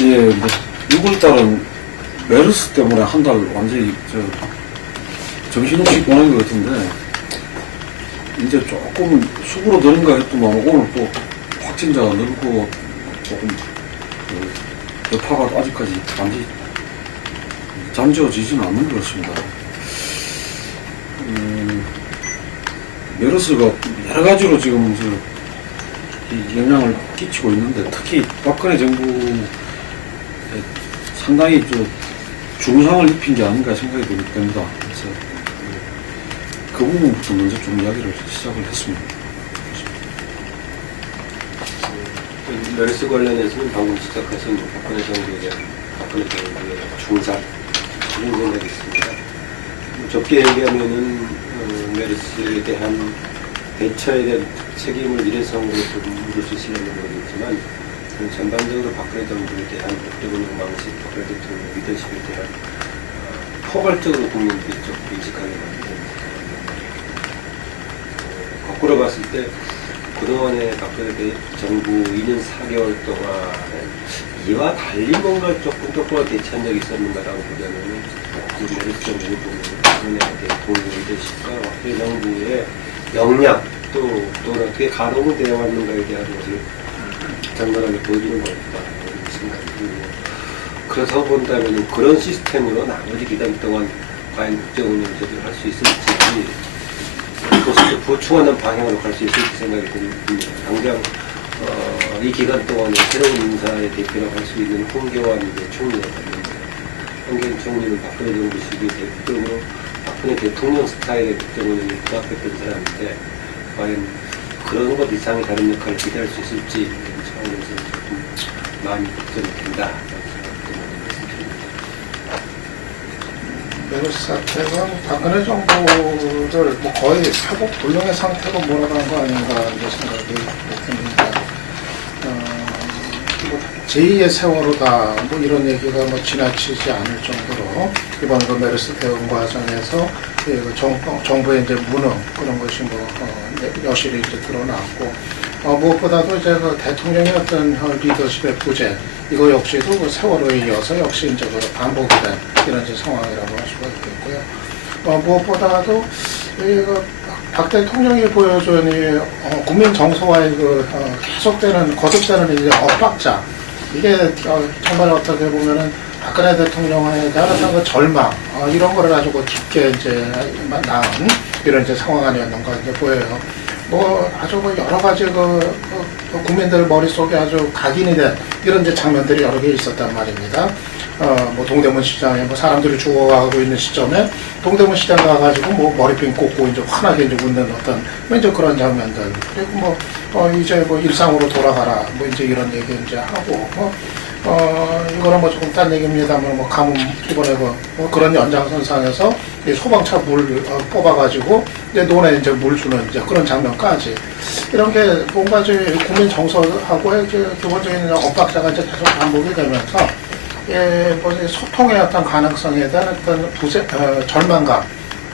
예, 뭐 6월달은 메르스 때문에 한 달 완전히 정신없이 보낸 것 같은데, 이제 조금 수그러 드는가 했더만 오늘 또 확진자가 늘고 조금 여파가 아직까지 완전히 잠재워지지는 않는 것 같습니다. 메르스가 여러 가지로 지금 이 영향을 끼치고 있는데, 특히 박근혜 정부에 상당히 중상을 입힌 게 아닌가 생각이 됩니다. 그래서 그 부분부터 먼저 좀 이야기를 시작을 했습니다. 메르스 관련해서는 방금 시작하신 박근혜 정부의 중상 그런 생각이 있습니다. 적게 얘기하면은 메르스에 대한 대처에 대한 책임을 일회성으로 좀 물을 수 있으려는 거겠지만, 전반적으로 박근혜 정부에 대한 국정운영 방식, 박근혜 대통령 리더십에 대한 포괄적으로 국민들이 좀 인식하게 만드는 거꾸로 봤을 때 그동안의 박근혜 정부 2년 4개월 동안 이와 달리 뭔가 조금 대처한 적이 있었는가라고 보자면은 메르스 정부를 보면 박근혜 대통령 리더십과 박근혜 정부의 역량 또는 어떻게 가동이 되어 왔는가에 대한 것을 장관하게 보여주는 거니까 생각이 들고, 그래서 본다면 그런 시스템으로 나머지 기간 동안 과연 국정운영 제대로 할 수 있을지, 그것을 보충하는 방향으로 갈 수 있을지 생각이 듭니다. 당장 이 기간 동안에 새로운 인사의 대표라고 할 수 있는 홍교안 총리가 있는데, 홍교안 총리는 박근혜 정부 시기에 대표로 박근혜 대통령 스타일의 국정운영이 부합했던 사람인데, 과연 그런 것 이상의 다른 역할을 기대할 수 있을지 이런 차원에서 조금 마음이 걱정이 된다. 메르스 사태는 박근혜 정부를 뭐 거의 회복 불능의 상태로 몰아간 거 아닌가 이런 생각이 듭니다. 뭐 제2의 세월호다 뭐 이런 얘기가 뭐 지나치지 않을 정도로 이번 그 메르스 대응 과정에서 그 정부의 이제 무능 그런 것이 여실히 이제 드러났고, 무엇보다도 이제 그 대통령의 어떤 리더십의 부재, 이거 역시도 그 세월호에 이어서 역시 이제 그 반복이 된 이런 이제 상황이라고 할 수가 있겠고요. 무엇보다도 박 대통령이 보여준 이 국민 정서와의 계속되는 거듭되는 이제 엇박자, 이게 정말 어떻게 보면은 박근혜 대통령에 대한 어떤 그 절망, 이런 거를 아주 깊게 이제 낳은 이런 이제 상황 아니었는가 이제 보여요. 뭐 아주 여러 가지 국민들 머릿속에 아주 각인이 된 이런 이제 장면들이 여러 개 있었단 말입니다. 뭐 동대문 시장에 뭐 사람들이 죽어가고 있는 시점에 동대문 시장 가가지고 뭐 머리핀 꽂고 이제 환하게 이제 웃는 어떤 이제 그런 장면들, 그리고 이제 뭐 일상으로 돌아가라 뭐 이제 이런 얘기 이제 하고, 이거는 뭐 조금 딴 얘기입니다만 뭐 가뭄 이번에 그런 연장선상에서 소방차 물 뽑아가지고 이제 논에 이제 물 주는 이제 그런 장면까지, 이런 게 뭔가 이제 국민 정서하고의 이제 기본적인 엇박자가 이제 계속 반복이 되면서 뭐 소통의 어떤 가능성에 대한 어떤 절망감,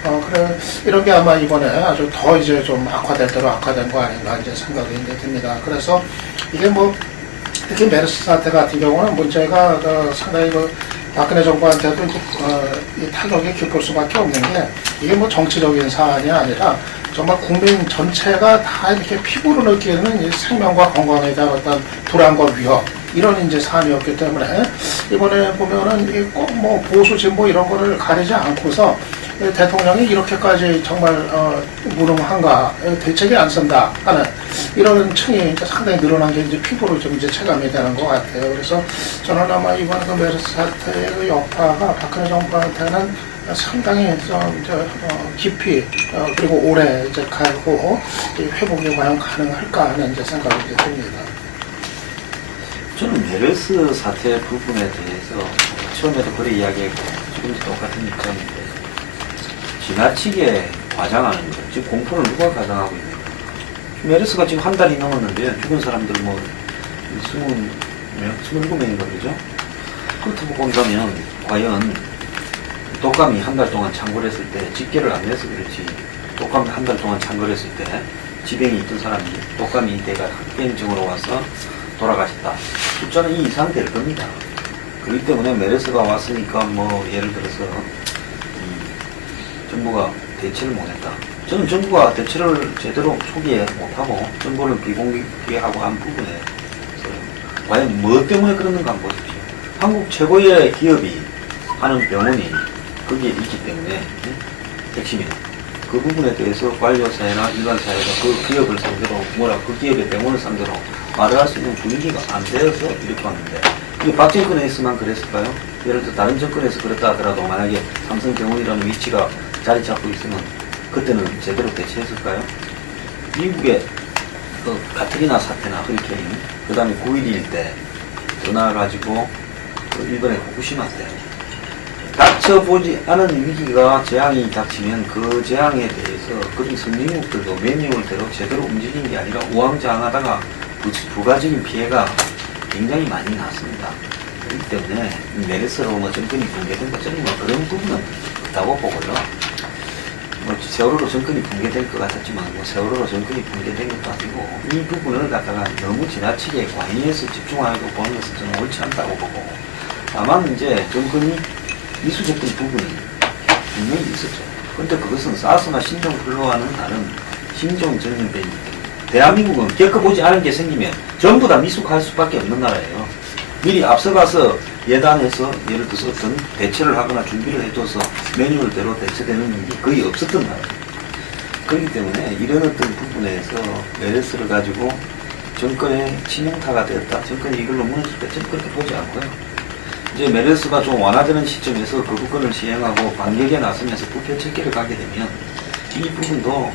그래 이런 게 아마 이번에 아주 더 이제 좀 악화될 대로 악화된 거 아닌가 이제 생각이 이제 듭니다. 그래서 이게 뭐 특히 메르스 사태 같은 경우는 문제가 상당히 박근혜 정부한테도 이 타격이 깊을 수밖에 없는 게, 이게 뭐 정치적인 사안이 아니라 정말 국민 전체가 다 이렇게 피부로 느끼는 이 생명과 건강에 대한 어떤 불안과 위협, 이런 이제 사안이었기 때문에 이번에 보면은 꼭 뭐 보수 진보 이런 거를 가리지 않고서 대통령이 이렇게까지 정말 무능한가, 대책이 안 쓴다 하는 이런 층이 이제 상당히 늘어난 게 이제 피부로 좀 이제 체감이 되는 것 같아요. 그래서 저는 아마 이번 그 메르스 사태의 그 여파가 박근혜 정부한테는 상당히 좀 이제 깊이 그리고 오래 이제 가고 회복이 과연 가능할까 하는 이제 생각이 이제 듭니다. 저는 메르스 사태 부분에 대해서 처음에도 그래 이야기했고 지금도 똑같은 입장인데, 지나치게 과장하는 거죠. 지금 공포를 누가 가장하고 있는가. 메르스가 지금 한 달이 넘었는데요. 죽은 사람들 뭐 27명인가 그죠? 그렇다고 본다면 과연 독감이 한 달 동안 창궐했을 때 집계를 안 해서 그렇지, 독감이 한 달 동안 창궐했을 때 지병이 있던 사람이 독감이 이때가 합병증으로 와서 돌아가셨다. 숫자는 이 이상 될 겁니다. 그렇기 때문에 메르스가 왔으니까 뭐 예를 들어서 정부가 대처를 못했다. 저는 정부가 대처를 제대로 초기에 못하고 정보를 비공개하고 한 부분에 과연 뭐 때문에 그러는가 한번 보십시오. 한국 최고의 기업이 하는 병원이 거기에 있기 때문에 핵심이 그 부분에 대해서 관료사회나 일반사회가 그 기업을 상대로 그 기업의 병원을 상대로 말을 할 수 있는 분위기가 안 되어서 이렇게 왔는데 이게 박 정권에서만 그랬을까요? 예를 들어 다른 정권에서 그랬다 하더라도 만약에 삼성병원이라는 위치가 자리 잡고 있으면 그때는 제대로 대처했을까요? 미국의 그 카트리나 사태나 허리케인, 그 다음에 9.11 때 더 나아가지고 그 일본의 후쿠시마 때 닥쳐보지 않은 위기가 재앙이 닥치면 그 재앙에 대해서 그중 선진국들도 매뉴얼대로 제대로 움직이는 게 아니라 우왕좌왕하다가 부가적인 피해가 굉장히 많이 났습니다. 그렇기 때문에 메르스로 뭐 정권이 붕괴된 것처럼 뭐 그런 부분은 없다고 보고요. 뭐 세월호로 정권이 붕괴될 것 같았지만 뭐 세월호로 정권이 붕괴된 것도 아니고 이 부분을 갖다가 너무 지나치게 과잉해서 집중하고 보는 것은 저는 옳지 않다고 보고 다만 이제 정권이 미수적인 부분이 분명히 있었죠. 그런데 그것은 사스나 신종 플루와는 다른 신종전염병이기 때문에 대한민국은 겪어보지 않은 게 생기면 전부 다 미숙할 수밖에 없는 나라예요. 미리 앞서가서 예단해서 예를 들어서 어떤 대처를 하거나 준비를 해둬서 매뉴얼대로 대처되는 일이 거의 없었던 나라예요. 그렇기 때문에 이런 어떤 부분에서 메르스를 가지고 정권의 치명타가 되었다. 정권이 이걸로 무너졌다. 저는 그렇게 보지 않고요. 이제 메르스가 좀 완화되는 시점에서 거부권을 시행하고 반격에 나서면서 부패 체계를 가게 되면 이 부분도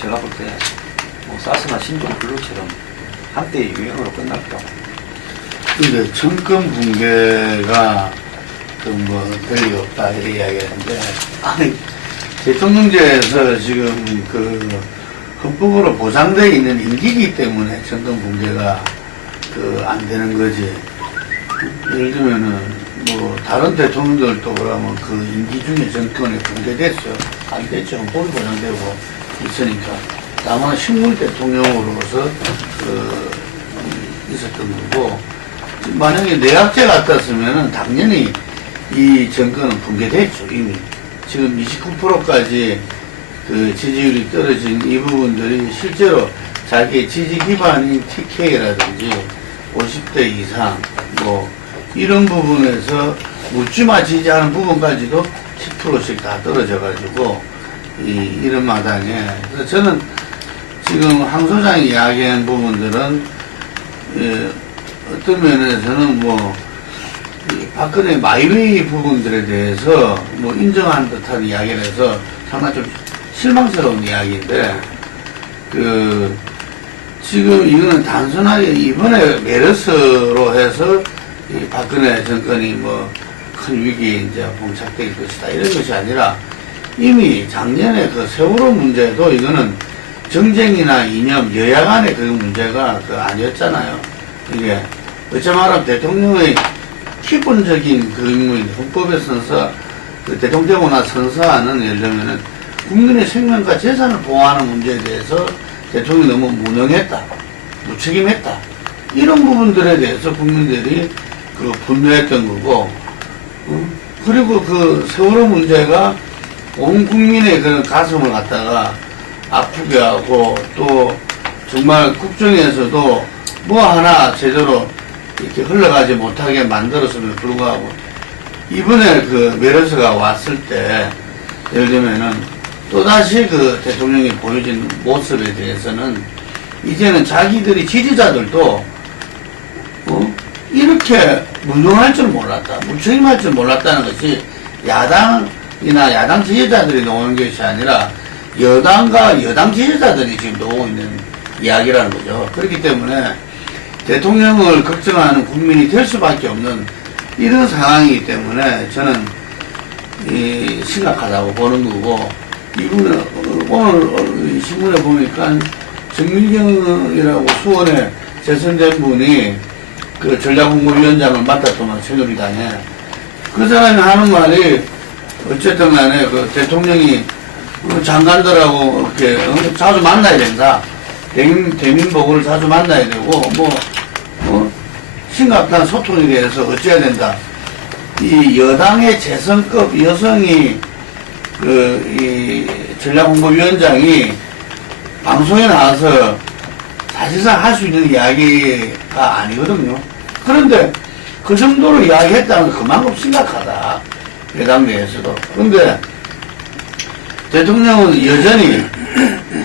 제가 볼 때 뭐 사스나 신종 블루처럼 한때의 유행으로 끝날 거라고. 근데 정권 붕괴가 별 리 없다 이렇게 이야기하는데 아니 대통령제에서 지금 헌법으로 보장되어 있는 임기이기 때문에 정권 붕괴가 안 되는 거지. 예를 들면은 뭐 다른 대통령들도 그러면 그 임기 중에 정권이 붕괴됐어요. 안 됐죠. 헌법이 보장되고 있으니까. 다만 식물 대통령으로서 있었던 거고 만약에 내각제 같았으면은 당연히 이 정권은 붕괴됐죠. 이미 지금 29%까지 지지율이 떨어진 이 부분들이 실제로 자기 지지 기반인 TK라든지 50대 이상 뭐 이런 부분에서 묻지마 지지하는 부분까지도 10%씩 다 떨어져 가지고 이런 마당에 그래서 저는 지금 황 소장이 이야기한 부분들은 어떤 면에서는 박근혜 마이웨이 부분들에 대해서 인정한 듯한 이야기를 해서 상당히 좀 실망스러운 이야기인데 지금 이거는 단순하게 이번에 메르스로 해서 이 박근혜 정권이 큰 위기에 이제 봉착될 것이다 이런 것이 아니라 이미 작년에 세월호 문제도 이거는 정쟁이나 이념 여야 간의 그 문제가 아니었잖아요. 이게 어찌 말하면 대통령의 기본적인 의무인 헌법에 대통령되고 나 선서하는 예를 들면은 국민의 생명과 재산을 보호하는 문제에 대해서 대통령이 너무 무능했다, 무책임했다 이런 부분들에 대해서 국민들이 분노했던 거고 그리고 세월호 문제가 온 국민의 그런 가슴을 갖다가 아프게 하고 또 정말 국정에서도 하나 제대로 이렇게 흘러가지 못하게 만들었음에도 불구하고 이번에 메르스가 왔을 때 예를 들면은 또다시 대통령이 보여진 모습에 대해서는 이제는 자기들이 지지자들도 이렇게 무능할 줄 몰랐다, 무책임할 줄 몰랐다는 것이 야당이나 야당 지지자들이 놓은 것이 아니라 여당과 여당 지지자들이 지금 놓고 있는 이야기라는 거죠. 그렇기 때문에 대통령을 걱정하는 국민이 될 수밖에 없는 이런 상황이기 때문에 저는 심각하다고 보는 거고 이분은 오늘 신문에 보니까 정민경이라고 수원에 재선된 분이 전략홍보위원장을 맡았더만 새누리당에 그 사람이 하는 말이 어쨌든 간에 대통령이 장관들하고 이렇게 자주 만나야 된다. 대민복을 자주 만나야 되고 심각한 소통에 대해서 어찌해야 된다. 이 여당의 재선급 여성이 이 전략홍보위원장이 방송에 나와서 사실상 할 수 있는 이야기가 아니거든요. 그런데 그 정도로 이야기했다는 건 그만큼 심각하다. 여당 내에서도. 그런데 대통령은 여전히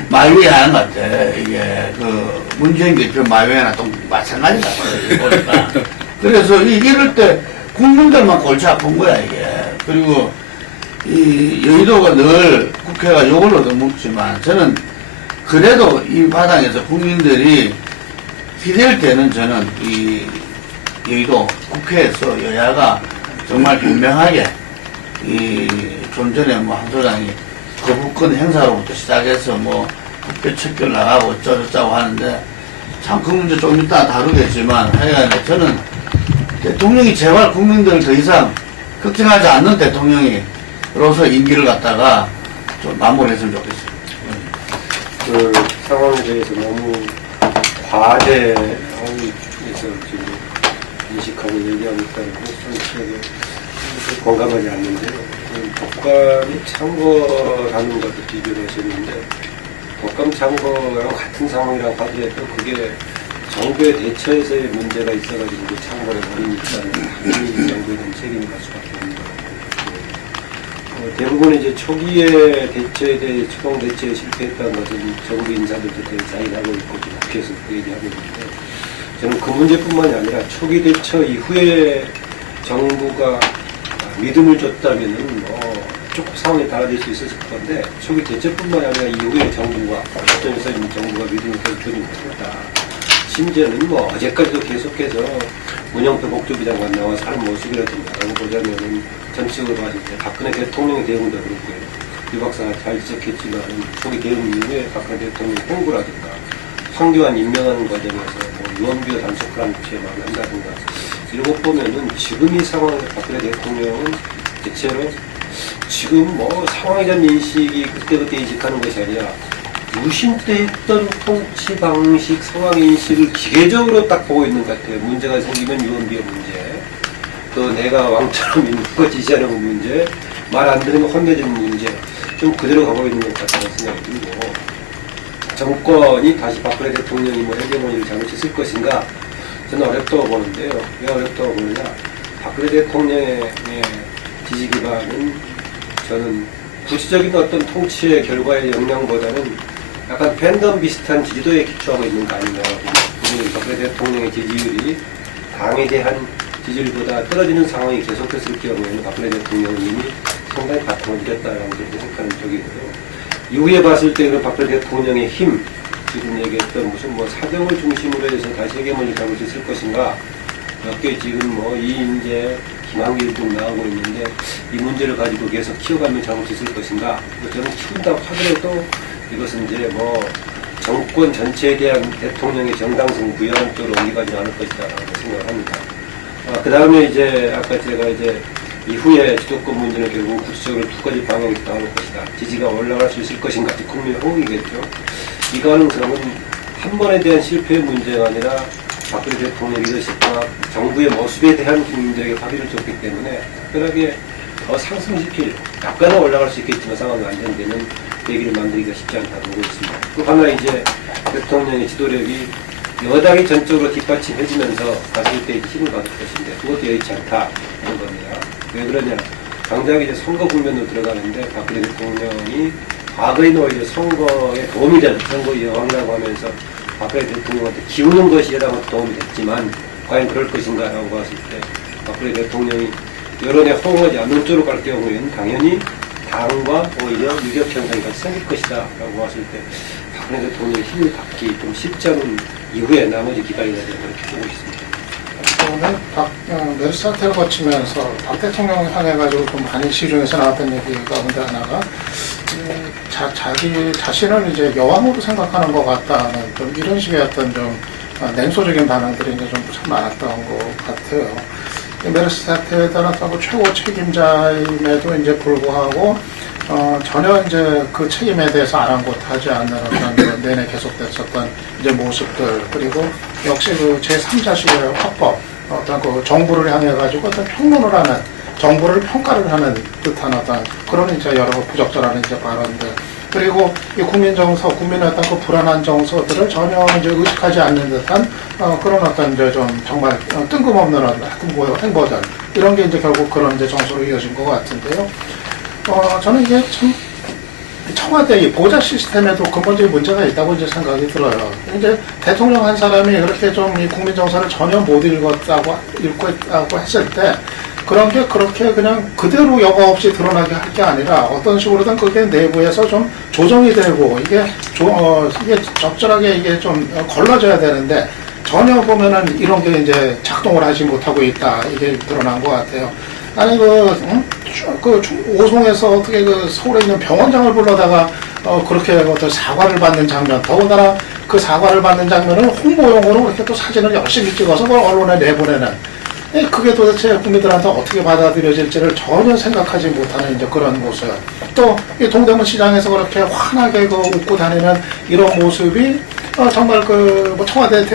마이웨이하는 것 같아. 이게 문재인 대표 마이웨이나 또 마찬가지다. 보니까. 그래서 이럴 때 국민들만 골치 아픈 거야 이게. 그리고 이 여의도가 늘 국회가 욕을 얻어먹지만 저는 그래도 이 바닥에서 국민들이 기댈 때는 저는 이 여의도 국회에서 여야가 정말 분명하게 좀 전에 한 소장이 거부권 행사로부터 시작해서 국회 척결 나가고 어쩌고저쩌고 하는데 참 그 문제 좀 이따 다루겠지만 하여간에 저는 대통령이 제발 국민들을 더 이상 걱정하지 않는 대통령이로서 임기를 갖다가 좀 마무리했으면 좋겠어요. 그 상황에 대해서 너무 과대하고 해서 지금 인식하고 얘기하니까 솔직하게 공감하지 않는데요. 독감이 창궐하는 것도 비교를 하셨는데 독감 창궐이랑 같은 상황이라고 하더라도 그게 정부의 대처에서의 문제가 있어가지고 그 창궐에 버리니까 당연히 정부에 대한 책임이 갈 수밖에 없는 거고 대부분 이제 초기에 대처에 대해 추동 대처에 실패했다는 것은 정부 인사들도 되게 자인하고 있고 국회에서 그 얘기하고 있는데 저는 그 문제뿐만이 아니라 초기 대처 이후에 정부가 믿음을 줬다면은 조금 상황이 달라질 수 있었을 건데 초기 대처뿐만 아니라 이후에 정부가 어떤 정부가 믿음을 계속 주지 못했다. 심지어는 어제까지도 계속해서 문영표 복지부 장관 나와서 하는 모습이라든가라고 보자면은 전체적으로 봤을 때 박근혜 대통령의 대응도 그렇고요. 유 박사가 잘 지적했지만 초기 대응 이후에 박근혜 대통령 홍보라든가 황교안 임명하는 과정에서 유언비어 단속하는 피해만 한다든가 이런 것 보면은 지금 이 상황에서 박근혜 대통령은 대체로 지금 상황에 대한 인식이 그때그때 인식하는 것이 아니라 유신 때 했던 통치 방식, 상황 인식을 기계적으로 딱 보고 있는 것 같아요. 문제가 생기면 유언비어 문제, 또 내가 왕처럼 있는 거 지시하는 문제, 말 안 들으면 혼내주는 문제, 좀 그대로 가고 있는 것 같다는 생각이 들고, 정권이 다시 박근혜 대통령이 헤게모니를 잘못했을 것인가, 저는 어렵다고 보는데요. 왜 어렵다고 보느냐, 박근혜 대통령의 지지 기반은 저는 구체적인 어떤 통치의 결과의 영향보다는 약간 팬덤 비슷한 지지도에 기초하고 있는 거 아닌가. 박근혜 대통령의 지지율이 당에 대한 지지율보다 떨어지는 상황이 계속됐을 경우에는 박근혜 대통령은 이미 상당히 바탕을 잃었다라고 생각하는 쪽이고요. 이후에 봤을 때는 박근혜 대통령의 힘, 지금 얘기했던 무슨 사정을 중심으로 해서 다시 헤게모니 잘못했을 것인가, 몇 개 지금 이인재, 김한길 등 나오고 있는데 이 문제를 가지고 계속 키워가면 잘못했을 것인가, 저는 키운다고 하더라도 이것은 이제 정권 전체에 대한 대통령의 정당성 부여하는 쪽으로 옮겨가지 않을 것이다라고 생각을 합니다. 그 다음에 이제 아까 제가 이제 이후에 지도권 문제는 결국 구체적으로 두 가지 방향에서 나올 것이다. 지지가 올라갈 수 있을 것인가, 국민의 호응이겠죠. 이 가능성은 한 번에 대한 실패의 문제가 아니라 박근혜 대통령 리더십과 정부의 모습에 대한 국민들에게 합의를 줬기 때문에 특별하게 더 상승시킬, 약간은 올라갈 수 있겠지만 상황이 안정되는 계기를 만들기가 쉽지 않다고 보고 있습니다. 또 하나 이제 대통령의 지도력이 여당이 전적으로 뒷받침해주면서 갔을 때 힘을 받을 것인데 그것도 여의치 않다 하는 겁니다. 왜 그러냐, 당장 이제 선거 국면으로 들어가는데 박근혜 대통령이 과거에는 오히려 선거에 도움이 되는 선거 여왕이라고 하면서 박근혜 대통령한테 기우는 것이 여당한테 도움이 됐지만 과연 그럴 것인가라고 봤을 때 박근혜 대통령이 여론에 호응하지 않는 쪽으로 갈 경우에는 당연히 당과 오히려 유격 현상이 같이 생길 것이다 라고 봤을 때 박근혜 대통령의 힘을 받기 좀 쉽지 않은 이후에 나머지 기간이 되지 그렇게 보고 있습니다. 오늘 메르스 사태를 거치면서 박 대통령 향해가지고 좀 많이 시중에서 나왔던 얘기 가운데 하나가 자기 자신을 이제 여왕으로 생각하는 것 같다는 좀 이런 식의 어떤 좀 냉소적인 반응들이 이제 좀 참 많았던 것 같아요. 메르스 사태에 따른 최고 책임자임에도 이제 불구하고 전혀 이제 그 책임에 대해서 아랑곳하지 않는 어떤 내내 계속됐었던 이제 모습들, 그리고 역시 그 제3자식의 화법, 어떤 그 정부를 향해 가지고 어떤 평론을 하는, 정부를 평가를 하는 듯한 어떤 그런 이제 여러 부적절한 이제 발언들, 그리고 이 국민 정서, 국민의 어떤 그 불안한 정서들을 전혀 이제 의식하지 않는 듯한 그런 어떤 이제 좀 정말 뜬금없는 어떤 행보들, 이런 게 이제 결국 그런 이제 정서로 이어진 것 같은데요. 저는 이게 참 청와대 이 보좌 시스템에도 근본적인 문제가 있다고 이제 생각이 들어요. 이제 대통령 한 사람이 그렇게 좀 이 국민 정서를 전혀 못 읽고 있다고 했을 때, 그런 게 그렇게 그냥 그대로 여과 없이 드러나게 할 게 아니라 어떤 식으로든 그게 내부에서 좀 조정이 되고 이게 이게 적절하게 이게 좀 걸러져야 되는데, 전혀 보면은 이런 게 이제 작동을 하지 못하고 있다, 이게 드러난 것 같아요. 아니 오송에서 어떻게 그 서울에 있는 병원장을 불러다가 그렇게 어떤 사과를 받는 장면, 더군다나 그 사과를 받는 장면을 홍보용으로 그렇게 또 사진을 열심히 찍어서 그걸 언론에 내보내는, 그게 도대체 국민들한테 어떻게 받아들여질지를 전혀 생각하지 못하는 이제 그런 모습. 또 이 동대문 시장에서 그렇게 환하게 그 웃고 다니는 이런 모습이 정말 뭐 청와대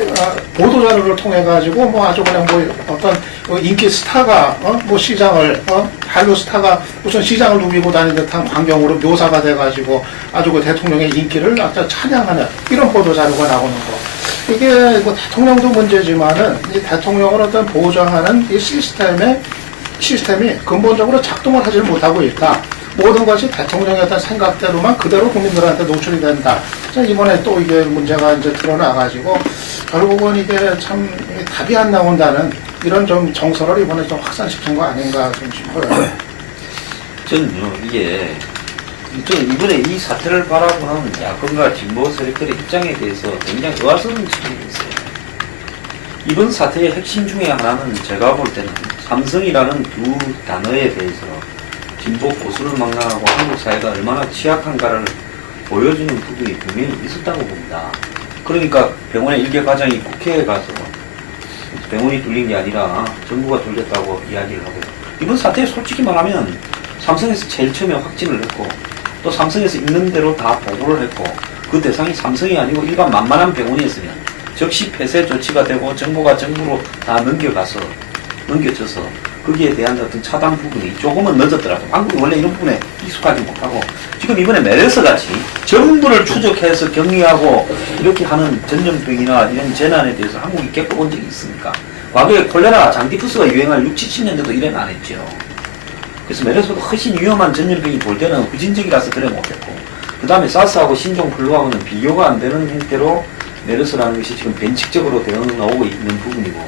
보도 자료를 통해 가지고 뭐 아주 그냥 뭐 어떤 인기 스타가 뭐 시장을 한류 스타가 무슨 시장을 누비고 다니는 듯한 광경으로 묘사가 돼 가지고 아주 그 대통령의 인기를 아주 찬양하는 이런 보도 자료가 나오는 거. 이게 뭐 대통령도 문제지만은 이 대통령을 어떤 보좌하는 이 시스템이 근본적으로 작동을 하지 못하고 있다. 모든 것이 대통령의 어떤 생각대로만 그대로 국민들한테 노출이 된다. 이번에 또 이게 문제가 이제 드러나가지고 결국은 이게 참 답이 안 나온다는 이런 좀 정서를 이번에 좀 확산시킨 거 아닌가 좀 싶어요. 저는요, 저는 이번에 이 사태를 바라보는 야권과 진보 세력들의 입장에 대해서 굉장히 의아스러운 측면이 있어요. 이번 사태의 핵심 중에 하나는 제가 볼 때는 삼성이라는 두 단어에 대해서 진보 보수를 망라하고 한국 사회가 얼마나 취약한가를 보여주는 부분이 분명히 있었다고 봅니다. 그러니까 병원의 일개 과장이 국회에 가서 병원이 뚫린 게 아니라 정부가 뚫렸다고 이야기를 하고, 이번 사태에 솔직히 말하면 삼성에서 제일 처음에 확진을 했고, 또 삼성에서 있는 대로 다 보고를 했고, 그 대상이 삼성이 아니고 일반 만만한 병원이었으면 즉시 폐쇄 조치가 되고 정부가 정부로 다 넘겨져서 거기에 대한 어떤 차단 부분이 조금은 늦었더라고요. 한국이 원래 이런 부분에 익숙하지 못하고, 지금 이번에 메르스 같이 전부를 추적해서 격리하고 이렇게 하는 전염병이나 이런 재난에 대해서 한국이 겪어본 적이 있습니까? 과거에 콜레라, 장티푸스가 유행할 60, 70년대도 이래는 안 했죠. 그래서 메르스보다 훨씬 위험한 전염병이 돌 때는 후진적이라서 그래 못했고, 그 다음에 사스하고 신종플루하고는 비교가 안 되는 형태로 메르스라는 것이 지금 변칙적으로 되어 나오고 있는 부분이고,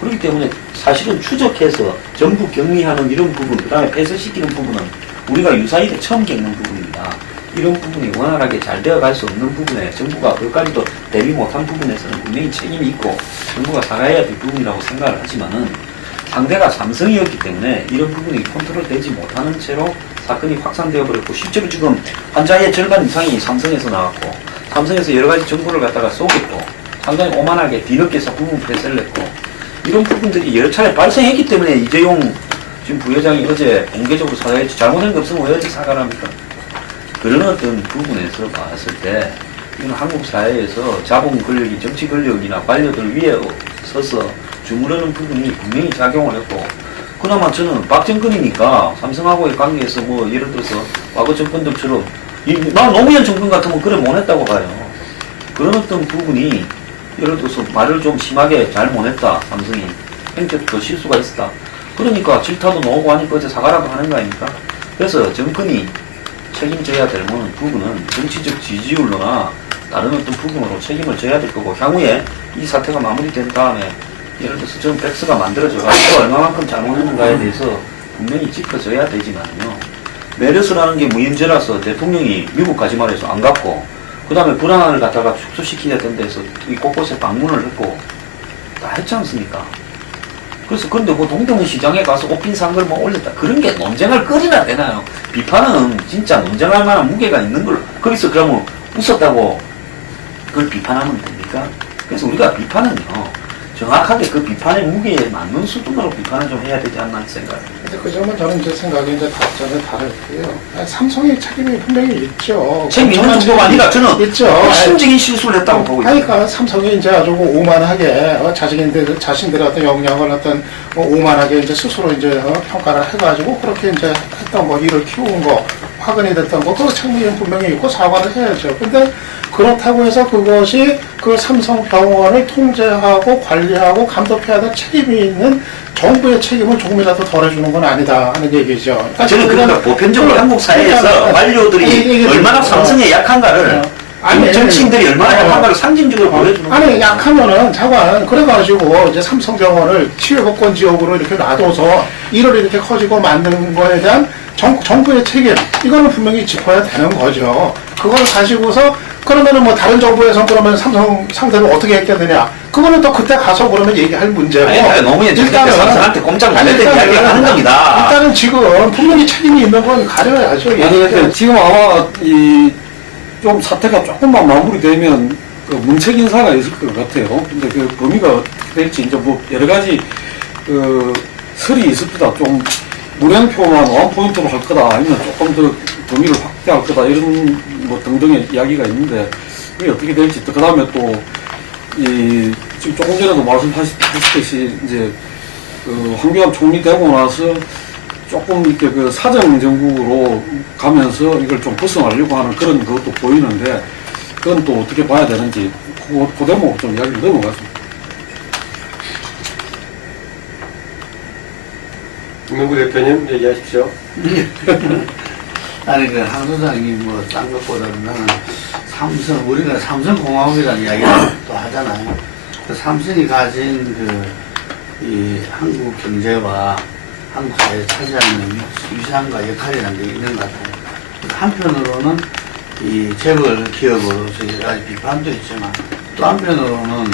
그렇기 때문에 사실은 추적해서 전부 격리하는 이런 부분, 그 다음에 폐쇄시키는 부분은 우리가 유사일에 처음 겪는 부분입니다. 이런 부분이 원활하게 잘 되어갈 수 없는 부분에 정부가 그까지도 대비 못한 부분에서는 분명히 책임이 있고 정부가 사과해야 될 부분이라고 생각을 하지만은, 상대가 삼성이었기 때문에 이런 부분이 컨트롤되지 못하는 채로 사건이 확산되어 버렸고, 실제로 지금 환자의 절반 이상이 삼성에서 나왔고, 삼성에서 여러 가지 정보를 갖다가 쏘겠고, 상당히 오만하게 뒤늦게서 부분 폐쇄를 했고, 이런 부분들이 여러 차례 발생했기 때문에 이재용 지금 부회장이 어제 공개적으로 사과했지, 잘못한 게 없으면 왜 어제 사과를 합니까? 그런 어떤 부분에서 봤을 때 이건 한국 사회에서 자본 권력이 정치 권력이나 관료들 위에 서서 주무르는 부분이 분명히 작용을 했고, 그나마 저는 박정권이니까 삼성하고의 관계에서 뭐 예를 들어서 과거 정권들처럼 나 노무현 정권 같으면 그래 못했다고 봐요. 그런 어떤 부분이 예를 들어서 말을 좀 심하게 잘 못했다, 삼성이 행태도 실수가 있었다, 그러니까 질타도 나오고 하니까 어제 사과라도 하는 거 아닙니까? 그래서 정권이 책임져야 될 부분은 정치적 지지율로나 다른 어떤 부분으로 책임을 져야 될 거고, 향후에 이 사태가 마무리된 다음에 예를 들어서 전 백스가 만들어져가지고 얼마만큼 잘못했는가에 대해서 분명히 짚어져야 되지만요, 메르스라는 게 무인재라서 대통령이 미국 가지 말해서 안 갔고, 그 다음에 불안을 갖다가 축소시키야 된다 해서 이 곳곳에 방문을 했고 다 했지 않습니까? 그래서 그런데 뭐 동대문 시장에 가서 옷핀 걸 뭐 올렸다, 그런 게 논쟁할 거리나 되나요? 비판은 진짜 논쟁할 만한 무게가 있는 걸로. 거기서 그러면 웃었다고 그걸 비판하면 됩니까? 그래서 우리가 비판은요, 정확하게 그 비판의 무게에 맞는 수준으로 비판을 좀 해야 되지 않나 생각합니다. 근데 그 점은 저는 이제 생각이 이제 답변은 다를게요. 삼성의 책임이 분명히 있죠. 책임 있는 정도가 아니라 저는 있죠. 심적인 실수를 했다고 보고 있습니다. 그러니까 삼성이 이제 아주 오만하게 자신들의 어떤 역량을 어떤 오만하게 이제 스스로 이제 평가를 해가지고 그렇게 이제 했던 거, 일을 키운 거, 화근이 됐던 거, 그 책임이 분명히 있고 사과를 해야죠. 근데 그렇다고 해서 그것이 그 삼성병원을 통제하고 관리하고 감독해야 될 책임이 있는 정부의 책임을 조금이라도 덜해주는 건 아니다 하는 얘기죠. 저는 그러니까 보편적으로 한국 사회에서 관료들이 얼마나 삼성에 약한가를 정치인들이 얼마나 약한가를 상징적으로 보여주는 거예요. 아니 약하면은 자관 그래가지고 이제 삼성병원을 치유복권 지역으로 이렇게 놔둬서 일을 이렇게 커지고 만드는 거에 대한 정부의 책임 이거는 분명히 짚어야 되는 거죠. 그걸 가지고서 그러면은 뭐 다른 정부에서 그러면 삼성 상대로 어떻게 했겠느냐? 그거는 또 그때 가서 그러면 얘기할 문제고. 아니, 노무현 정권 때 삼성한테 꼼짝 못했던 이야기를 하는 겁니다. 일단은 지금 분명히 책임이 있는 건 가려야죠. 아니, 근데 지금 아마 좀 사태가 조금만 마무리되면 그 문책 인사가 있을 것 같아요. 근데 그 범위가 어떻게 될지 이제 뭐 여러 가지 그 설이 있을 거다. 좀 물음표만 원포인트로 할 거다. 아니면 조금 더 범위를 확대할 거다. 이런 뭐 등등의 이야기가 있는데 그게 어떻게 될지 또 그다음에 또 지금 조금 전에도 말씀하셨듯이 이제 그 황교안 총리 되고 나서 조금 이렇게 그 사정 정국으로 가면서 이걸 좀 벗어나려고 하는 그런 것도 보이는데 그건 또 어떻게 봐야 되는지 그 대목 좀 이야기를 넘어가겠습니다. 김명구 대표님 얘기하십시오. 아니, 그, 한 소장이 뭐, 딴 것보다는 나는 우리가 삼성공화국이라는 이야기를 또 하잖아요. 그 삼성이 가진 이 한국 경제와 한국 사회에 차지하는 위상과 역할이라는 게 있는 것 같아요. 한편으로는 이 재벌 기업으로서 여러 가지 비판도 있지만 또 한편으로는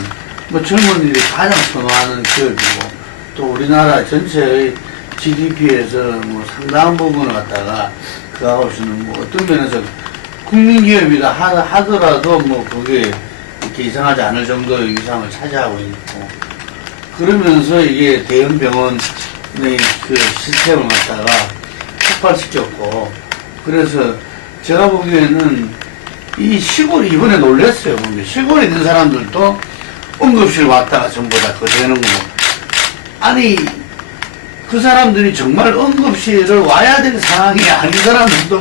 뭐 젊은이들이 가장 선호하는 기업이고 또 우리나라 전체의 GDP에서 뭐 상당한 부분을 갖다가 그하고서는 뭐 어떤 면에서 국민기업이라 하더라도 뭐 그게 이렇게 이상하지 않을 정도의 위상을 차지하고 있고 그러면서 이게 대형 병원의 그 시스템을 갖다가 폭발시켰고 그래서 제가 보기에는 이 시골이 이번에 놀랬어요. 시골에 있는 사람들도 응급실 왔다가 전부 다 그거 되는 거고 아니 그 사람들이 정말 응급실을 와야 될 상황이 아닌 사람들도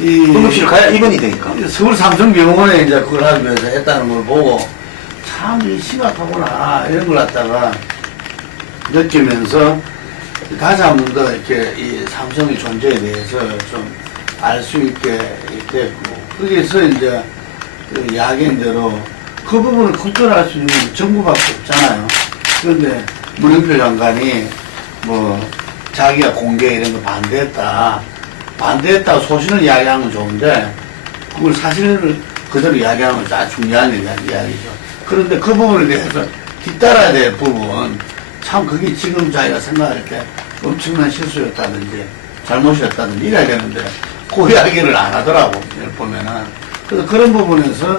응급실 가야 입원이 되니까. 서울 삼성병원에 이제 그걸 하기 위해서 했다는 걸 보고 참 심각하구나 이런 걸 갖다가 느끼면서 다시 한 번 더 이렇게 이 삼성의 존재에 대해서 좀 알 수 있게 됐고 거기에서 이제 그 이야기한 대로 그 부분을 컨트롤할 수 있는 건 정부밖에 없잖아요. 그런데 문영표 장관이 뭐 자기가 공개 이런 거 반대했다 소신을 이야기하는 건 좋은데 그걸 사실을 그대로 이야기하는 건 아주 중요한 이야기죠. 그런데 그 부분에 대해서 뒤따라야 될 부분 참 그게 지금 자기가 생각할 때 엄청난 실수였다든지 잘못이었다든지 이래야 되는데 그 이야기를 안 하더라고 보면은. 그래서 그런 부분에서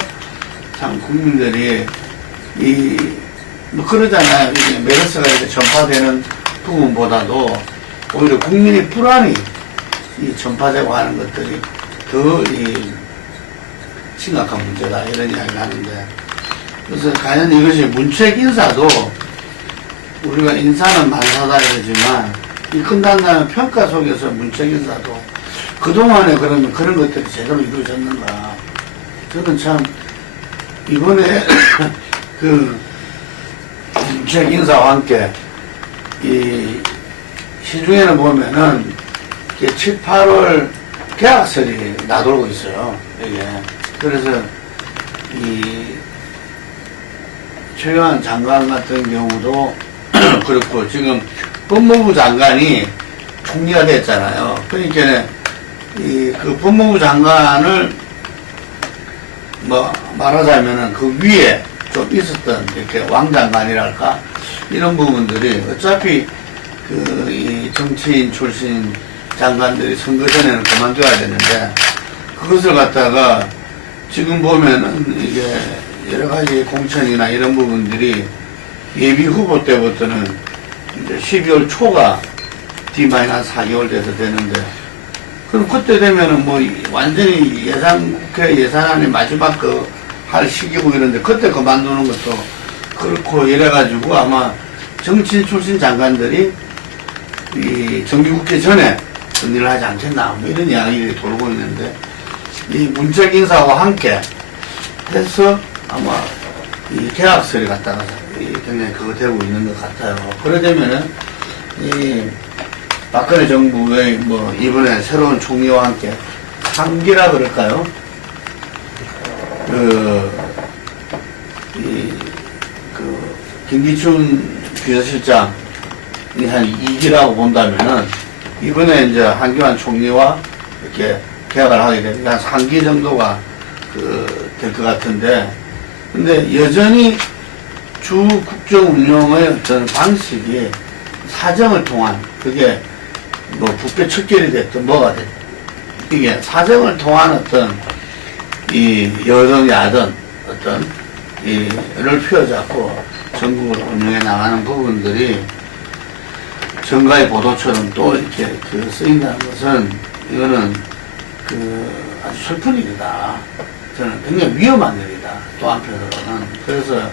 참 국민들이 뭐 그러잖아요. 이게 메르스가 이렇게 전파되는 부분보다도 오히려 국민의 불안이 전파되고 하는 것들이 더 심각한 문제다 이런 이야기를 하는데 그래서 과연 이것이 문책 인사도 우리가 인사는 만사다 이러지만 이 끝난다는 평가 속에서 문책 인사도 그동안에 그러면 그런 것들이 제대로 이루어졌는가 저는 참 이번에 그 문책 인사와 함께 이 시중에는 보면은 7, 8월 계약설이 나돌고 있어요. 이게 그래서 이 최경환 장관 같은 경우도 그렇고 지금 법무부 장관이 총리가 됐잖아요. 그러니까 그 법무부 장관을 뭐 말하자면은 그 위에 좀 있었던 이렇게 왕장관이랄까 이런 부분들이 어차피 이 정치인 출신 장관들이 선거 전에는 그만둬야 되는데 그것을 갖다가 지금 보면은 이게 여러 가지 공천이나 이런 부분들이 예비 후보 때부터는 이제 12월 초가 D-4개월 돼서 되는데, 그럼 그때 되면은 뭐 완전히 국회 예산안의 마지막 할 시기고 이런데 그때 그만두는 것도 그렇고 이래가지고 아마 정치 출신 장관들이 이 정기국회 전에 정리를 하지 않겠나 뭐 이런 이야기들이 돌고 있는데, 이 문책 인사와 함께 해서 아마 이 계약서를 갖다가 굉장히 그거 되고 있는 것 같아요. 그래 되면은 이 박근혜 정부의 뭐 이번에 새로운 총리와 함께 상기라 그럴까요? 김기춘 비서실장이 한 2기라고 본다면은 이번에 이제 한교안 총리와 이렇게 계약을 하게 되면 한 3기 정도가 될 것 같은데, 근데 여전히 주 국정 운영의 어떤 방식이 사정을 통한, 그게 뭐 국회 척결이 됐든 뭐가 됐든, 이게 사정을 통한 어떤 이 여든 야든 어떤 이를 휘어잡고 전국을 운영해 나가는 부분들이 정가의 보도처럼 또 이렇게 쓰인다는 것은, 이거는 아주 슬픈 일이다. 저는 굉장히 위험한 일이다. 또 한편으로는. 그래서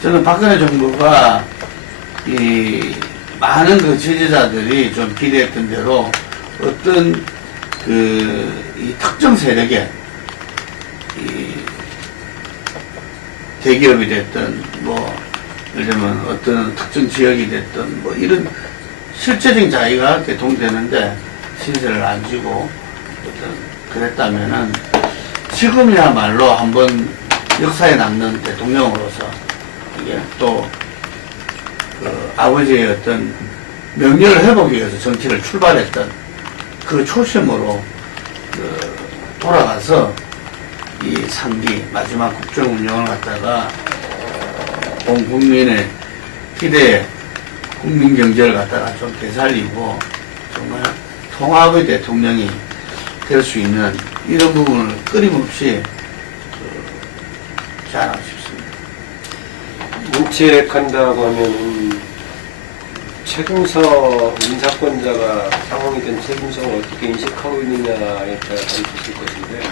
저는 박근혜 정부가 이 많은 지지자들이 좀 기대했던 대로 어떤 이 특정 세력의 이 대기업이 됐든 뭐 예를 들면 어떤 특정 지역이 됐든 뭐 이런 실제적인 자유가 개통되는데 신세를 안 지고 어떤 그랬다면은 지금이야말로 한번 역사에 남는 대통령으로서 이게 또 아버지의 어떤 명예를 회복하기 위해서 정치를 출발했던 그 초심으로 돌아가서 이 3기 마지막 국정 운영을 갖다가 온 국민의 기대에 국민 경제를 갖다가 좀 되살리고 정말 통합의 대통령이 될 수 있는 이런 부분을 끊임없이 제안하고 싶습니다. 문책한다고 하면은 책임서 인사권자가 상황이 된 책임성을 어떻게 인식하고 있느냐에 따라 다를 수 있을 것인데,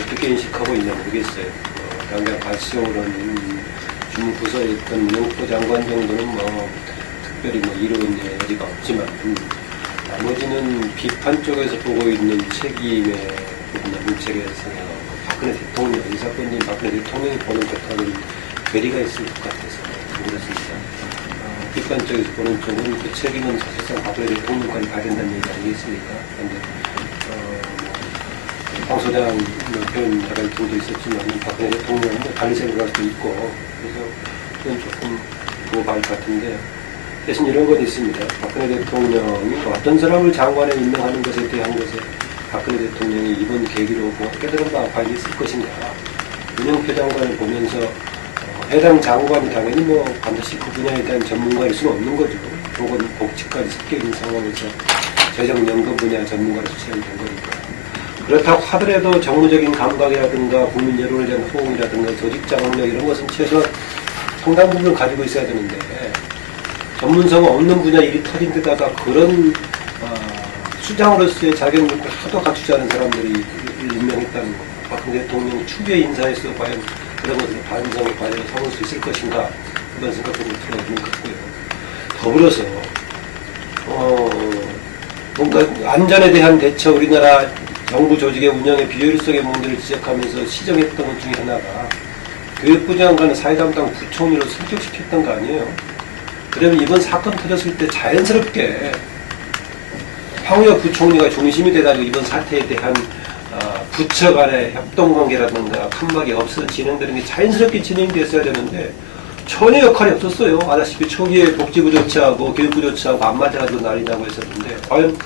어떻게 인식하고 있냐 모르겠어요. 당장 발수적으로는 주무부서에 있던 문영포 장관 정도는 뭐 특별히 뭐 이루어진 여지가 없지만, 나머지는 비판 쪽에서 보고 있는 책임의 부분과 문책에서 박근혜 대통령, 인사권자인 박근혜 대통령이 보는 것과는 괴리가 있을 것 같아서 그렇습니다. 비판 쪽에서 보는 쪽은 그 책임은 사실상 박근혜 대통령까지 가야 된다는 얘기 아니겠습니까? 그런데 황 소장 표현 나갈 정도 있었지만 박근혜 대통령은 달리 생각할 수도 있고, 그래서 그건 조금 두고 봐야 할 것 같은데, 대신 이런 건 있습니다. 박근혜 대통령이 어떤 사람을 장관에 임명하는 것에 대한 것에 박근혜 대통령이 이번 계기로 뭐 깨달은 바가 있을 것인가. 문영표 장관을 보면서 해당 장관이 당연히 뭐 반드시 그 분야에 대한 전문가일 수는 없는 거죠. 혹은 복지까지 섞여 있는 상황에서 재정연금 분야 전문가로 수행된 거니까. 그렇다고 하더라도 정무적인 감각이라든가 국민 여론에 대한 호응이라든가 조직장 능력 이런 것은 최소한 상당 부분을 가지고 있어야 되는데, 전문성이 없는 분야 일이 터진 데다가 그런 수장으로서의 자격력을 하도 갖추지 않은 사람들이 임명했다는 거. 박근혜 대통령 추후의 인사에서 과연 그런 것을 반성의 과정을 삼을 수 있을 것인가, 그런 생각도 좀 들어있는 것 같고요. 더불어서 뭔가 안전에 대한 대처, 우리나라 정부 조직의 운영의 비효율성의 문제를 지적하면서 시정했던 것 중에 하나가 교육부 장관을 사회담당 부총리로 승격시켰던 거 아니에요. 그러면 이번 사건 터졌을 때 자연스럽게 황우여 부총리가 중심이 돼가지고 이번 사태에 대한 부처 간의 협동관계라든가 판박이 없어서 진행되는 게 자연스럽게 진행됐어야 되는데 전혀 역할이 없었어요. 아다시피 초기에 복지부 조치하고 교육부 조치하고 안 맞아가지고 난리 나고 했었는데, 과연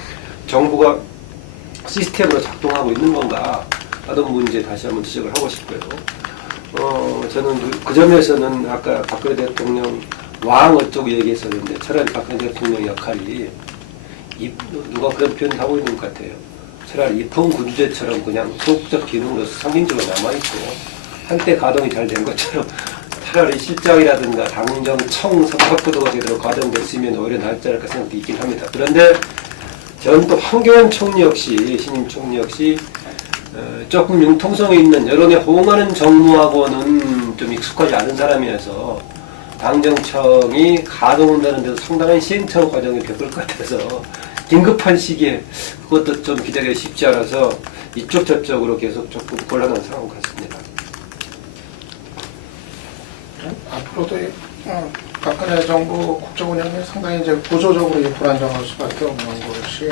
정부가 시스템으로 작동하고 있는 건가 하던 문제 다시 한번 지적을 하고 싶고요. 저는 그 점에서는 아까 박근혜 대통령 왕 어쩌고 얘기했었는데, 차라리 박근혜 대통령 역할이 누가 그런 표현을 하고 있는 것 같아요. 차라리 입헌군주제처럼 그냥 소극적 기능으로서 상징적으로 남아있고, 한때 가동이 잘 된 것처럼 차라리 실장이라든가 당정청 선거구도가 제대로 과정됐으면 오히려 낫지 않을까 생각도 있긴 합니다. 그런데 저는 또 황교안 총리 역시, 신임 총리 역시 조금 융통성이 있는 여론에 호응하는 정무하고는 좀 익숙하지 않은 사람이어서 당정청이 가동한다는 데서 상당한 시행착오 과정을 겪을 것 같아서 긴급한 시기에 그것도 좀 기다리기 쉽지 않아서 이쪽 저쪽으로 계속 조금 곤란한 상황 같습니다. 앞으로도 박근혜 정부 국정 운영이 상당히 이제 구조적으로 불안정할 수밖에 없는 것이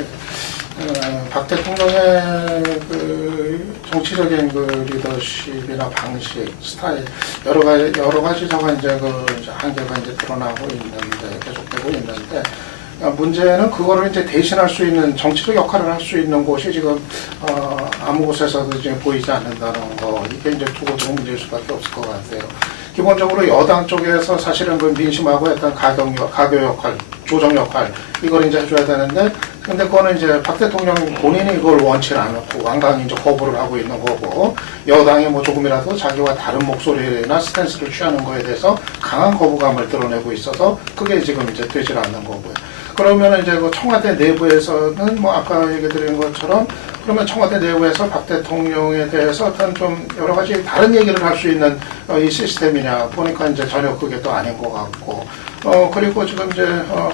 박 대통령의 그 정치적인 그 리더십이나 방식, 스타일 여러 가지 저가 이제 한계가 이제 드러나고 있는데 계속되고 있는데 문제는 그거를 이제 대신할 수 있는 정치적 역할을 할 수 있는 곳이 지금 아무 곳에서도 지금 보이지 않는다는 거 이게 이제 두고두고 문제일 수밖에 없을 것 같아요. 기본적으로 여당 쪽에서 사실은 그 민심하고 약간 가교 역할, 조정 역할 이걸 이제 해줘야 되는데 근데 그거는 이제 박 대통령 본인이 이걸 원치 않고 완강히 이제 거부를 하고 있는 거고 여당이 뭐 조금이라도 자기와 다른 목소리나 스탠스를 취하는 거에 대해서 강한 거부감을 드러내고 있어서 그게 지금 이제 되질 않는 거고요. 그러면 이제 그 청와대 내부에서는 뭐 아까 얘기 드린 것처럼 그러면 청와대 내부에서 박 대통령에 대해서 어떤 좀 여러 가지 다른 얘기를 할 수 있는 이 시스템이냐 보니까 이제 전혀 그게 또 아닌 것 같고 그리고 지금 이제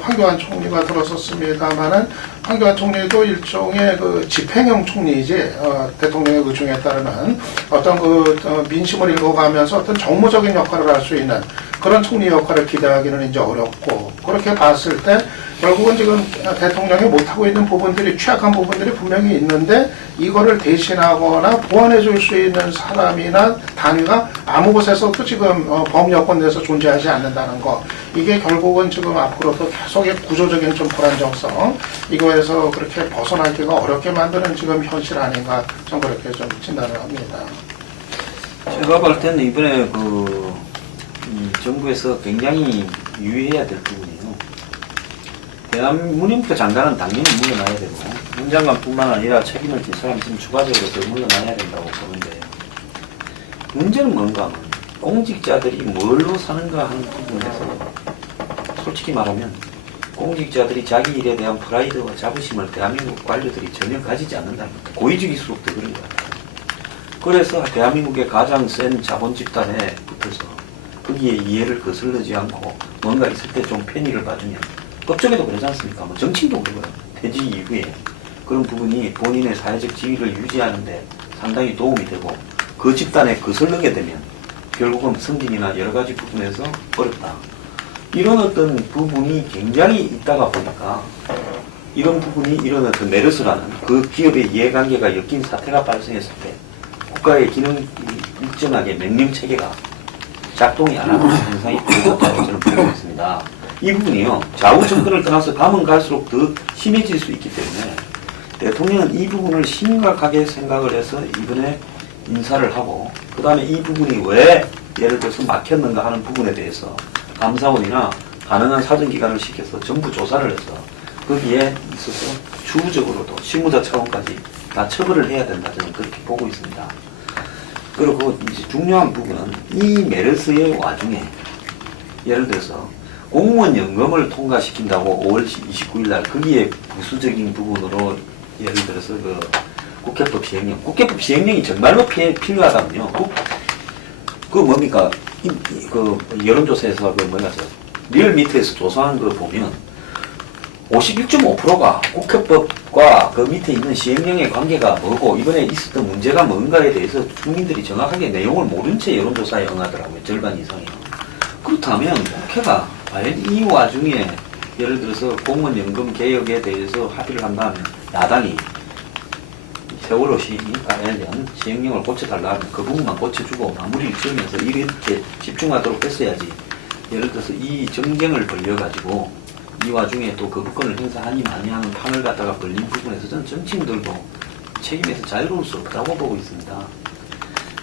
황교안 총리가 들어섰습니다만은 황교안 총리도 일종의 그 집행형 총리이지 대통령의 의중에 따르는 어떤 그 민심을 읽어가면서 어떤 정무적인 역할을 할 수 있는 그런 총리 역할을 기대하기는 이제 어렵고 그렇게 봤을 때 결국은 지금 대통령이 못하고 있는 부분들이 취약한 부분들이 분명히 있는데 이거를 대신하거나 보완해 줄 수 있는 사람이나 단위가 아무 곳에서도 지금 법여건 내에서 존재하지 않는다는 거 이게 결국은 지금 앞으로도 계속의 구조적인 좀 불안정성 이거에서 그렇게 벗어나기가 어렵게 만드는 지금 현실 아닌가 좀 그렇게 좀 진단을 합니다. 제가 볼 때는 이번에 정부에서 굉장히 유의해야 될 부분이에요. 문인표 장관은 당연히 물러나야 되고 문 장관뿐만 아니라 책임을 진 사람이 있으면 추가적으로 더 물러나야 된다고 보는데 문제는 뭔가 하면 공직자들이 뭘로 사는가 하는 부분에서 솔직히 말하면 공직자들이 자기 일에 대한 프라이드와 자부심을 대한민국 관료들이 전혀 가지지 않는다는 겁니다. 고위직일수록 더 그런 것 같아요. 그래서 대한민국의 가장 센 자본 집단에 붙어서 거기에 이해를 거슬르지 않고 뭔가 있을 때 좀 편의를 봐주면 법적에도 그러지 않습니까? 뭐 정치인도 그러고요. 퇴직 이후에 그런 부분이 본인의 사회적 지위를 유지하는데 상당히 도움이 되고 그 집단에 거슬르게 되면 결국은 승진이나 여러 가지 부분에서 어렵다. 이런 어떤 부분이 굉장히 있다가 보니까 이런 부분이 이런 어떤 메르스라는 그 기업의 이해관계가 엮인 사태가 발생했을 때 국가의 기능 일정하게 명령 체계가 작동이 안 하는 현상이 벌어졌다고 저는 보고 있습니다. 이 부분이요. 좌우 정권을 떠나서 가면 갈수록 더 심해질 수 있기 때문에 대통령은 이 부분을 심각하게 생각을 해서 이번에 인사를 하고 그 다음에 이 부분이 왜 예를 들어서 막혔는가 하는 부분에 대해서 감사원이나 가능한 사정기관을 시켜서 전부 조사를 해서 거기에 있어서 주부적으로도 실무자 차원까지 다 처벌을 해야 된다 저는 그렇게 보고 있습니다. 그리고 이제 중요한 부분은 이 메르스의 와중에 예를 들어서 공무원 연금을 통과시킨다고 5월 29일 날 거기에 부수적인 부분으로 예를 들어서 그 국회법 시행령, 국회법 시행령이 정말로 필요하다면요. 그 뭡니까? 그 여론조사에서 그 뭐냐 리얼미터에서 조사한 거 보면 51.5%가 국회법과 그 밑에 있는 시행령의 관계가 뭐고 이번에 있었던 문제가 뭔가에 대해서 국민들이 정확하게 내용을 모른 채 여론조사에 응하더라고요. 절반 이상이요. 그렇다면 국회가 과연 이 와중에 예를 들어서 공무원연금 개혁에 대해서 합의를 한다면 야당이 세월호 관련 시행령을 고쳐달라 하면 그 부분만 고쳐주고 마무리를 지으면서 이렇게 집중하도록 했어야지. 예를 들어서 이 정쟁을 벌려가지고 이 와중에 또 거부권을 행사하니 많이 하는 판을 갖다가 벌린 부분에서 저는 정치인들도 책임에서 자유로울 수 없다고 보고 있습니다.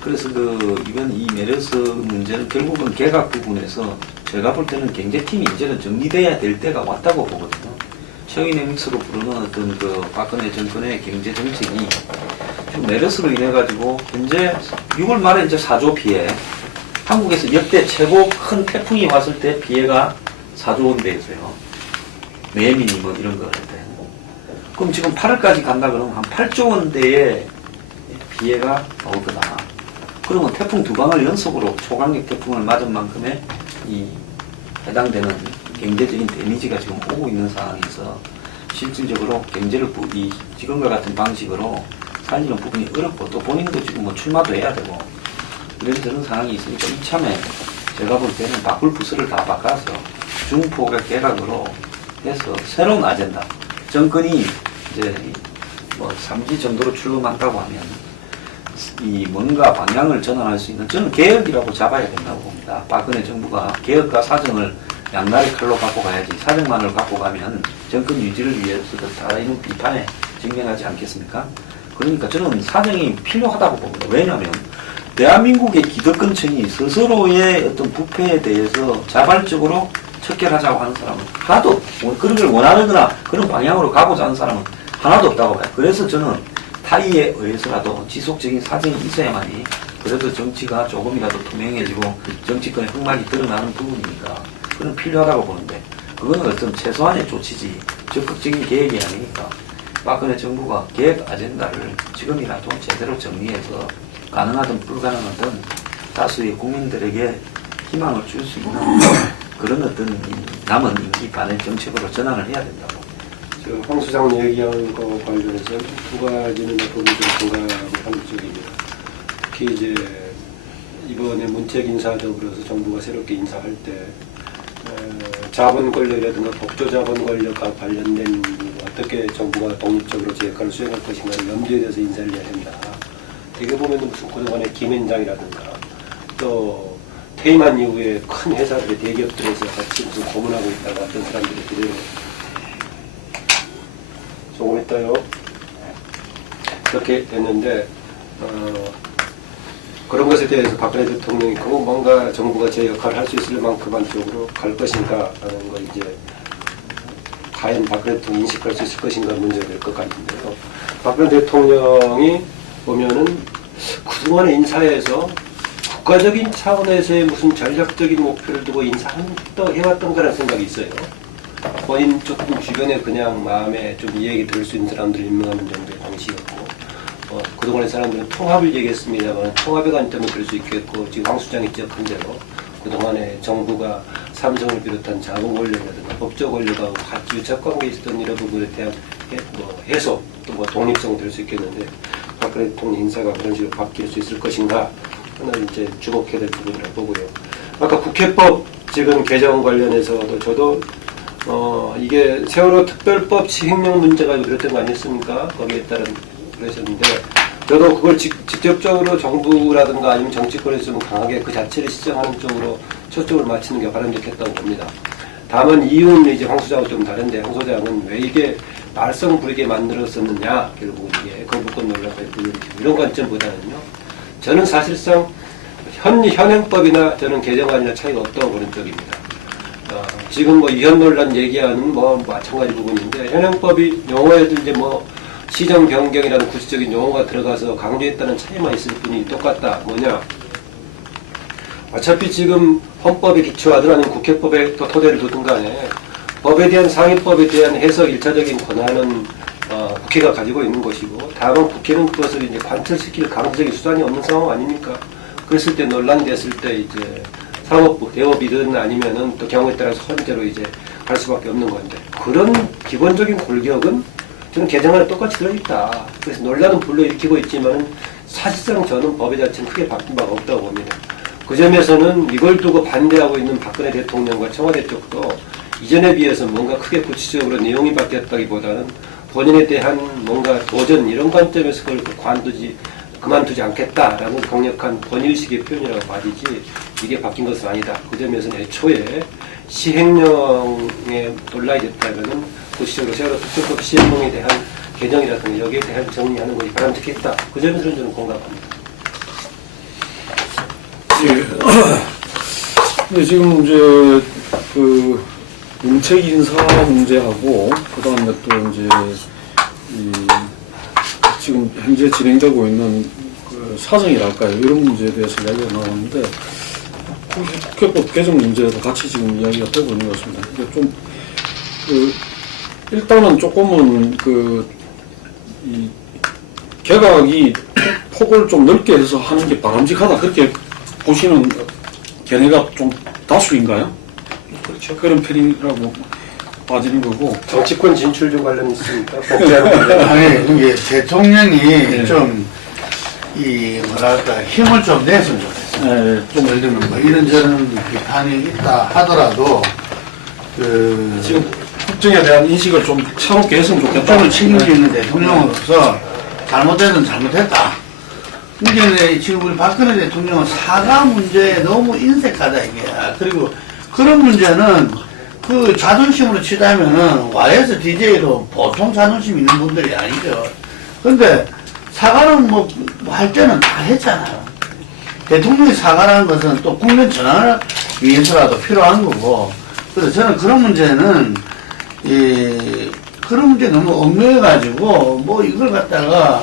그래서 이번 이 메르스 문제는 결국은 개각 부분에서 제가 볼 때는 경제팀이 이제는 정리돼야 될 때가 왔다고 보거든요. 최근의 믹스로 부르는 어떤 박근혜 정권의 경제 정책이 좀 메르스로 인해 가지고 현재 6월 말에 이제 4조 피해 한국에서 역대 최고 큰 태풍이 왔을 때 피해가 4조 원대였어요. 매민이 뭐 이런 거 할 때. 그럼 지금 8월까지 간다 그러면 한 8조 원대의 피해가 나올 거다. 그러면 태풍 2방을 연속으로 초강력 태풍을 맞은 만큼의 이 해당되는 경제적인 데미지가 지금 오고 있는 상황에서 실질적으로 경제를 이 지금과 같은 방식으로 살리는 부분이 어렵고 또 본인도 지금 뭐 출마도 해야 되고 이런 상황이 있으니까 이참에 제가 볼 때는 바꿀 부서를 다 바꿔서 중폭의 개각으로 해서 새로운 아젠다 정권이 이제 뭐 3기 정도로 출범한다고 하면 이 뭔가 방향을 전환할 수 있는 저는 개혁이라고 잡아야 된다고 봅니다. 박근혜 정부가 개혁과 사정을 양날의 칼로 갖고 가야지 사정만을 갖고 가면 정권 유지를 위해서도 다 이런 비판에 직면하지 않겠습니까? 그러니까 저는 사정이 필요하다고 봅니다. 왜냐하면 대한민국의 기득권층이 스스로의 어떤 부패에 대해서 자발적으로 척결하자고 하는 사람은 하나도 없고 그런 걸 원하거나 그런 방향으로 가고자 하는 사람은 하나도 없다고 봐요. 그래서 저는 타의에 의해서라도 지속적인 사정이 있어야만이 그래도 정치가 조금이라도 투명해지고 정치권의 흑막이 드러나는 부분이니까 그건 필요하다고 보는데 그거는 어떤 최소한의 조치지 적극적인 계획이 아니니까 박근혜 정부가 계획 아젠다를 지금이라도 제대로 정리해서 가능하든 불가능하든 다수의 국민들에게 희망을 줄 수 있는 그런 어떤 남은 임기 반의 정책으로 전환을 해야 된다고. 지금 황 수장 얘기한 거 관련해서 두 가지는 부분이 좀 공감하는 쪽입니다. 특히 이제 이번에 문책 인사 더불어서 정부가 새롭게 인사할 때 자본 권력이라든가 법조 자본 권력과 관련된 어떻게 정부가 독립적으로 제 역할을 수행할 것인가를 염두에 둬서 인사를 해야 된다. 되게 보면 무슨 그동안에 김앤장이라든가 또 퇴임한 이후에 큰 회사들의 대기업들에서 같이 무슨 고문하고 있다가 어떤 사람들이 그대로 조금 했다요. 그렇게 됐는데 그런 것에 대해서 박근혜 대통령이 뭔가 정부가 제 역할을 할 수 있을 만큼만 쪽으로 갈 것인가 하는 걸 이제 과연 박근혜 대통령이 인식할 수 있을 것인가 문제가 될 것 같은데요. 박근혜 대통령이 보면은 그동안의 인사에서 국가적인 차원에서의 무슨 전략적인 목표를 두고 해왔던 거라는 생각이 있어요. 본인 조금 주변에 그냥 마음에 좀 이야기 들을 수 있는 사람들을 임명하는 정도의 방식이었고 그동안의 사람들은 통합을 얘기했습니다만 통합의 관점을 들 수 있겠고 지금 황 수장이 지적한 대로 그동안에 정부가 삼성을 비롯한 자본 권력이라든가 법적 권력하고 같이 유착관계에 있었던 이런 부분에 대한 해소 또 독립성을 들 수 있겠는데 박근혜 대통령 인사가 그런 식으로 바뀔 수 있을 것인가 하는 이제 주목해야 될 부분이라고 보고요. 아까 국회법 지금 개정 관련해서도 저도 이게 세월호 특별법 시행령 문제가 그랬던 거 아니었습니까? 거기에 따른 그러셨는데 저도 그걸 직접적으로 정부라든가 아니면 정치권에서 좀 강하게 그 자체를 시정하는 쪽으로 초점을 맞추는 게 바람직했다고 봅니다. 다만 이유는 이제 황 소장은 좀 다른데 황 소장은 왜 이게 말썽 부리게 만들었었느냐 결국 이게 거부권 논란과 이런 관점보다는요. 저는 사실상 현행법이나 저는 개정안이나 차이가 없다고 보는 쪽입니다. 지금 위헌 논란 얘기하는 마찬가지 부분인데 현행법이 용어에도 이제 시정 변경이라는 구체적인 용어가 들어가서 강조했다는 차이만 있을 뿐이 똑같다. 뭐냐? 어차피 지금 헌법에 기초하든 아니면 국회법에 또 토대를 두든 간에 법에 대한 상위법에 대한 해석 1차적인 권한은 국회가 가지고 있는 것이고 다만 국회는 그것을 이제 관철시킬 강제적인 수단이 없는 상황 아닙니까? 그랬을 때 논란됐을 때 이제 사법부, 대법이든 아니면은 또 경우에 따라서 헌재로 이제 갈 수밖에 없는 건데 그런 기본적인 골격은 저는 개정안에 똑같이 들어있다. 그래서 논란은 불러일으키고 있지만은 사실상 저는 법의 자체는 크게 바뀐 바가 없다고 봅니다. 그 점에서는 이걸 두고 반대하고 있는 박근혜 대통령과 청와대 쪽도 이전에 비해서 뭔가 크게 구체적으로 내용이 바뀌었다기보다는 본인에 대한 뭔가 도전 이런 관점에서 그걸 그만두지 않겠다라는 강력한 권위의식의 표현이라고 봐지지 이게 바뀐 것은 아니다. 그 점에서는 애초에 시행령에 논란이 됐다면은 구체적으로 세월호 특별법 시행령에 대한 개정이라든가 여기에 대한 정리하는 것이 바람직했다. 그 점에서는 저는 공감합니다. 예. 지금 이제 문책 인사 문제하고 그다음에 또 이제 지금 현재 진행되고 있는 사정이랄까요 이런 문제에 대해서 이야기가 나오는데 국회법 개정 문제도 같이 지금 이야기가 되고 있는 것 같습니다. 이게 좀, 일단은 조금은 이 개각이 폭을 좀 넓게 해서 하는 게 바람직하다. 그렇게 보시는 견해가 좀 다수인가요? 그렇죠. 그런 편이라고 빠지는 거고. 정치권 진출도 관련 있습니까? 복제하는 관련. 아니, 이게 대통령이 네. 좀, 뭐랄까, 힘을 좀 냈으면 좋겠어요. 네, 좀 예를 들면 뭐 이런저런 비판이 있다 하더라도, 지금 국정에 대한 인식을 좀 차롭게 했으면 좋겠다. 국정을 책임져 있는 대통령으로서 잘못되든 잘못했다. 이게 지금 우리 박근혜 대통령은 사과 문제에 너무 인색하다 이게. 그리고 그런 문제는 그 자존심으로 치자면은 YS DJ도 보통 자존심 있는 분들이 아니죠. 근데 사과는 뭐 할 때는 다 했잖아요. 대통령이 사과라는 것은 또 국면 전환을 위해서라도 필요한 거고. 그래서 저는 그런 문제는 그런 문제 너무 얽매여가지고 뭐 이걸 갖다가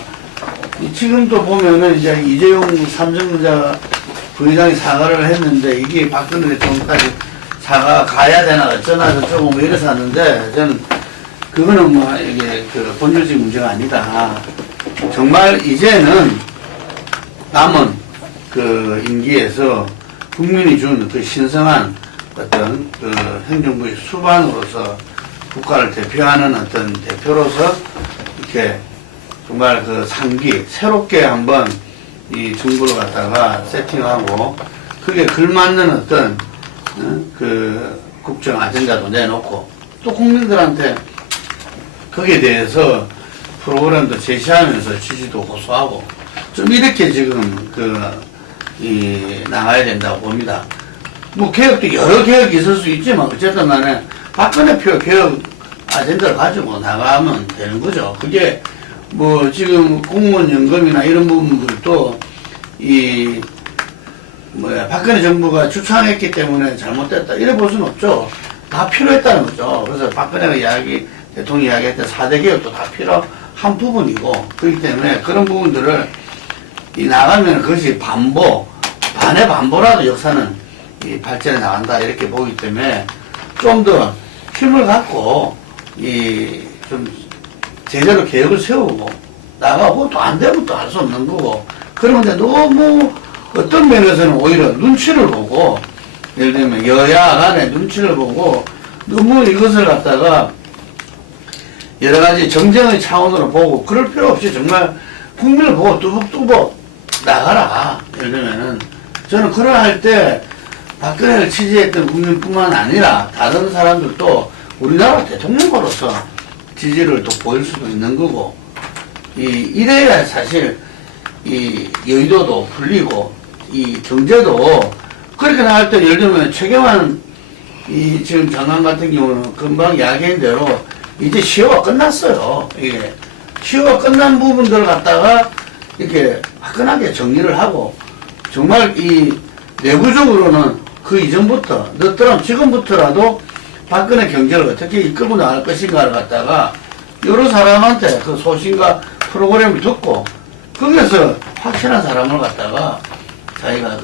지금도 보면은 이제 이재용 삼성전자 부회장이 사과를 했는데 이게 박근혜 대통령까지 사과 가야 되나 어쩌나 저쩌고 뭐 이래서 하는데 저는 그거는 뭐 이게 본질적인 문제가 아니다. 정말 이제는 남은 임기에서 국민이 준 신성한 어떤 행정부의 수반으로서 국가를 대표하는 어떤 대표로서 이렇게 정말 상기 새롭게 한번 이 정부를 갖다가 세팅하고 그게 걸맞는 어떤 국정 아젠다도 내놓고 또 국민들한테 거기에 대해서 프로그램도 제시하면서 지지도 호소하고 좀 이렇게 지금 나가야 된다고 봅니다. 뭐 개혁도 여러 개혁이 있을 수 있지만 어쨌든 간에 박근혜 표 개혁 아젠다를 가지고 나가면 되는 거죠. 그게 뭐 지금 공무원 연금이나 이런 부분들도 박근혜 정부가 추천했기 때문에 잘못됐다 이래 볼 수는 없죠. 다 필요했다는 거죠. 그래서 박근혜가 대통령이 이야기했던 4대 개혁도 다 필요한 부분이고 그렇기 때문에 그런 부분들을 나가면 그것이 반의 반보라도 역사는 발전해 나간다 이렇게 보기 때문에 좀 더 힘을 갖고 좀 제대로 계획을 세우고 나가고 또 안 되면 또 할 수 없는 거고 그런데 너무 어떤 면에서는 오히려 눈치를 보고 예를 들면 여야 간에 눈치를 보고 너무 이것을 갖다가 여러 가지 정쟁의 차원으로 보고 그럴 필요 없이 정말 국민을 보고 뚜벅뚜벅 나가라. 예를 들면은 저는 그러할 때 박근혜를 지지했던 국민뿐만 아니라 다른 사람들도 우리나라 대통령으로서 지지를 또 보일 수도 있는 거고 이래야 사실 여의도도 풀리고 경제도 그렇게 나갈 때 예를 들면 최경환 지금 장관 같은 경우는 금방 이야기한 대로 이제 시효가 끝났어요. 이게 시효가 끝난 부분들을 갖다가 이렇게 화끈하게 정리를 하고 정말 내부적으로는 그 이전부터 늦더라도 지금부터라도 박근혜 경제를 어떻게 이끌고 나갈 것인가를 갖다가 여러 사람한테 그 소신과 프로그램을 듣고 거기에서 확실한 사람을 갖다가 자기가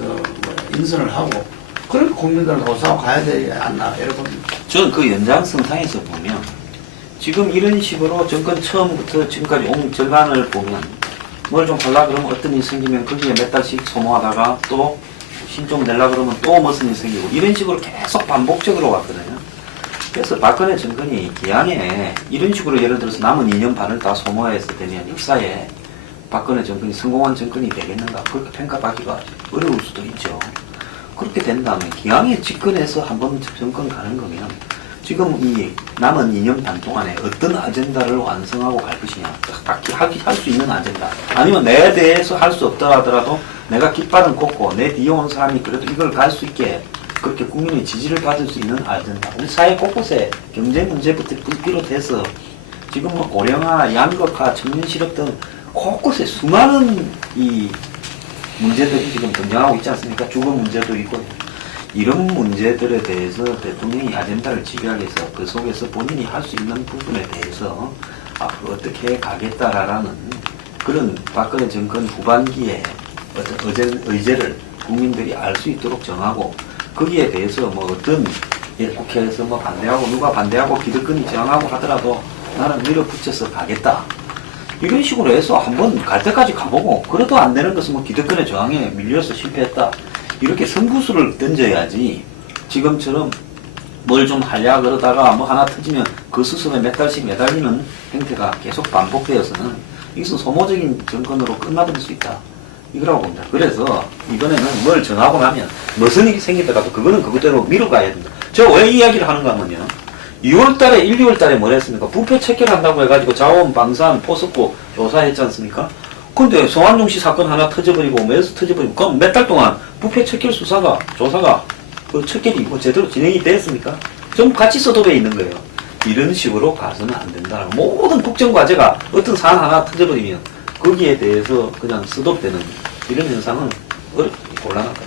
인선을 하고 그렇게 국민들을 호소하고 가야 되지 않나 이렇게 봅니다. 저는 그 연장선상에서 보면 지금 이런 식으로 정권 처음부터 지금까지 온 절반을 보면 뭘 좀 하려고 그러면 어떤 일이 생기면 거기에 몇 달씩 소모하다가 또 신 좀 내려고 그러면 또 무슨 일이 생기고 이런 식으로 계속 반복적으로 왔거든요. 그래서 박근혜 정권이 기왕에 이런 식으로 예를 들어서 남은 2년 반을 다 소모해서 되면 역사에 박근혜 정권이 성공한 정권이 되겠는가 그렇게 평가받기가 어려울 수도 있죠. 그렇게 된다면 기왕에 집권해서 한번 정권 가는 거면 지금 이 남은 2년 반 동안에 어떤 아젠다를 완성하고 갈 것이냐 딱히 할 수 있는 아젠다 아니면 내 대해서 할 수 없다 하더라도 내가 깃발은 꽂고 내 뒤에 온 사람이 그래도 이걸 갈 수 있게 그렇게 국민의 지지를 받을 수 있는 아젠다 우리 사회 곳곳에 경제 문제부터 비롯해서 지금 뭐 고령화, 양극화, 청년실업 등 곳곳에 수많은 이 문제들이 지금 등장하고 있지 않습니까? 주거 문제도 있고 이런 문제들에 대해서 대통령이 아젠다를 지배하기 위해서 그 속에서 본인이 할 수 있는 부분에 대해서 앞으로 어떻게 가겠다라는 그런 박근혜 정권 후반기에 어떤 의제를 국민들이 알 수 있도록 정하고 거기에 대해서 뭐 어떤 국회에서 뭐 반대하고 누가 반대하고 기득권이 저항하고 하더라도 나는 밀어붙여서 가겠다. 이런 식으로 해서 한번 갈 때까지 가보고 그래도 안 되는 것은 뭐 기득권의 저항에 밀려서 실패했다. 이렇게 승부수를 던져야지 지금처럼 뭘 좀 하려 그러다가 뭐 하나 터지면 그 수습에 몇 달씩 매달리는 행태가 계속 반복되어서는 이것은 소모적인 정권으로 끝나버릴 수 있다. 이거라고 봅니다. 그래서 이번에는 뭘 정하고 나면 무슨 일이 생기더라도 그거는 그것대로 미뤄가야 된다. 제가 왜 이야기를 하는가 하면요. 2월달에 1, 2월달에 뭘 했습니까? 부패 체결한다고 해가지고 자원, 방산, 포스코 조사했지 않습니까? 근데 송환용 씨 사건 하나 터져버리고 매수 터져버리고 그럼 몇 달 동안 부패 체결 수사가 조사가 그 체결이 뭐 제대로 진행이 됐습니까? 좀 같이 써도돼 있는 거예요. 이런 식으로 가서는 안 된다. 모든 국정과제가 어떤 사안 하나 터져버리면 거기에 대해서 그냥 스톱되는 이런 현상은 곤란할 거예요.